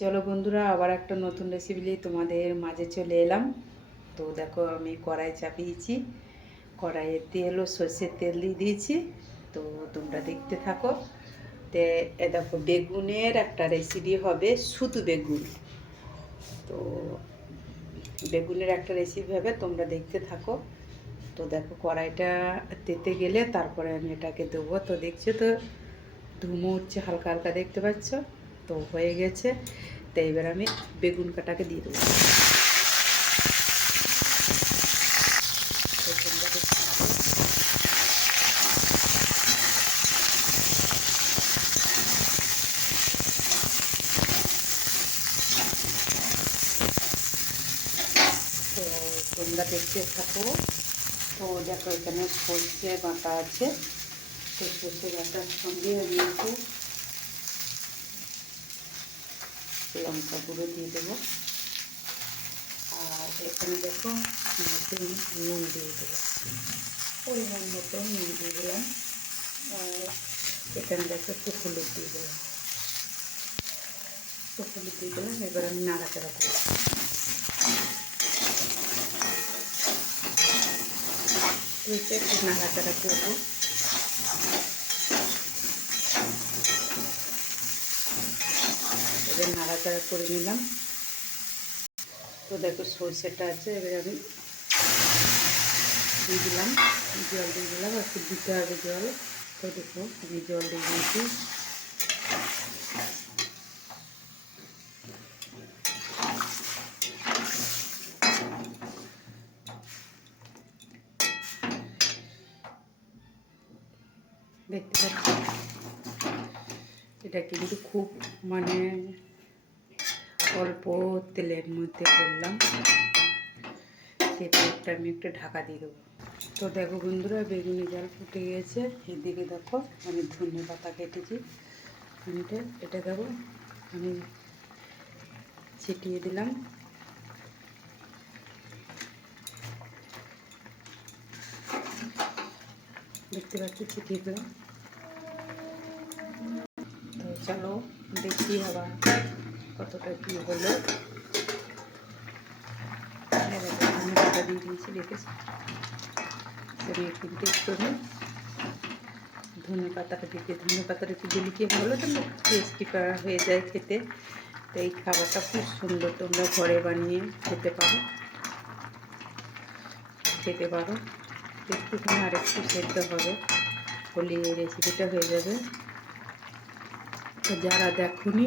চলো বন্ধুরা, আবার একটা নতুন রেসিপি নিয়ে তোমাদের মাঝে চলে এলাম। তো দেখো, আমি কড়াই চাপিয়েছি, কড়াইয়ে তেল ও সর্ষের তেল দিয়ে দিয়েছি। তো তোমরা দেখতে থাকো। তে দেখো, বেগুনের একটা রেসিপি হবে, শুধু বেগুন। তো বেগুনের একটা রেসিপি হবে, তোমরা দেখতে থাকো। তো দেখো, কড়াইটা তেতে গেলে তারপরে আমি এটাকে দেবো। তো দেখছো তো, ধুমো উঠছে হালকা হালকা, দেখতে পাচ্ছ? তো হয়ে গেছে। তো এবার আমি বেগুন কাটাকে দিয়ে দেবো। তো তোমরা দেখতে থাকো। তো তোমরা দেখতে থাকো। তো দেখো, এখানে সর্ষে বাটা আছে। তো সর্ষে বাটার সঙ্গে আমি একটু লঙ্কা গুঁড়ো দিয়ে দেবো। আর এখানে দেখো, নুন দিয়ে দেবো, পরিমাণ মতো নুন দিয়ে দিলাম। আর এখানে দেখো, একটু হলুদ দিয়ে দিলাম। তো হলুদ দিয়ে দিলাম। এবার আমি নাড়াচাড়া করব। এটা একটু নাড়াচাড়া করবো। এবার নাড়াচাড়া করে নিলাম। তো দেখো, সর্ষেটা আছে, এবার আমি দিয়ে দিলাম, জল দিয়ে দিলাম। একটু দিতে হবে জল। তো দেখো, আমি জল দিয়ে দিয়েছি। দেখতে পাচ্ছি, এটা কিন্তু খুব অল্প তেলের মধ্যে করলাম। এরপরটা আমি একটু ঢাকা দিয়ে দেবো। তো দেখো বন্ধুরা, বেগুনি জাল ফুটে গেছে। এদিকে দেখো, আমি ধনে পাতা কেটেছি, এটা দেবো, আমি ছিটিয়ে দিলাম। দেখতে পাচ্ছি, ছিটিয়ে দিলাম। তো চলো দেখি আবার কতটা কী হলো। ধনে পাতা দিয়ে দিয়েছি, রেখেছি। সেটা কিন্তু একটু আমি ধনে পাতাটা একটু দিলে কি ভালো, তো টেস্টি হয়ে যায় খেতে। তো এই খাবারটা খুব সুন্দর, তোমরা ঘরে বানিয়ে খেতে পারো। একটুখানি আর একটু সেদ্ধ হবে, হলে এই রেসিপিটা হয়ে যাবে। তো যারা দেখোনি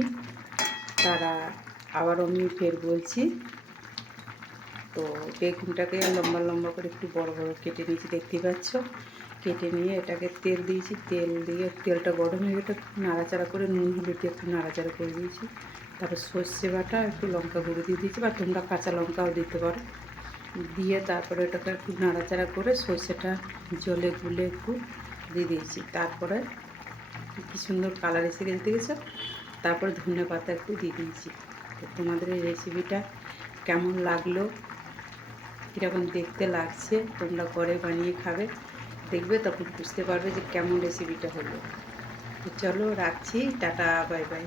তারা আবার আমি ফের বলছি। তো বেগুনটাকে লম্বা লম্বা করে একটু বড় বড় কেটে নিয়েছি, দেখতে পাচ্ছ। কেটে নিয়ে এটাকে তেল দিয়েছি, তেল দিয়ে তেলটা গরম হয়ে গেলে একটু নাড়াচাড়া করে নুন হলুদ দিয়ে একটু নাড়াচাড়া করে দিয়েছি। তারপর সর্ষে বাটা একটু লঙ্কা গুঁড়ো দিয়ে দিয়েছি, বা তোমরা কাঁচা লঙ্কাও দিতে পারো। দিয়ে তারপরে এটাকে একটু নাড়াচাড়া করে সর্ষেটা জলে গুলে একটু দিয়ে দিয়েছি। তারপরে কী সুন্দর কালার এসে গেছে, দেখেছো? তারপরে ধনে পাতা একটু দিয়ে দিয়েছি। তো তোমাদের এই রেসিপিটা কেমন লাগলো, কীরকম দেখতে লাগছে, তোমরা ঘরে বানিয়ে খাবে, দেখবে, তখন বুঝতে পারবে যে কেমন রেসিপিটা হলো। তো চলো রাখছি, টাটা, বাই বাই।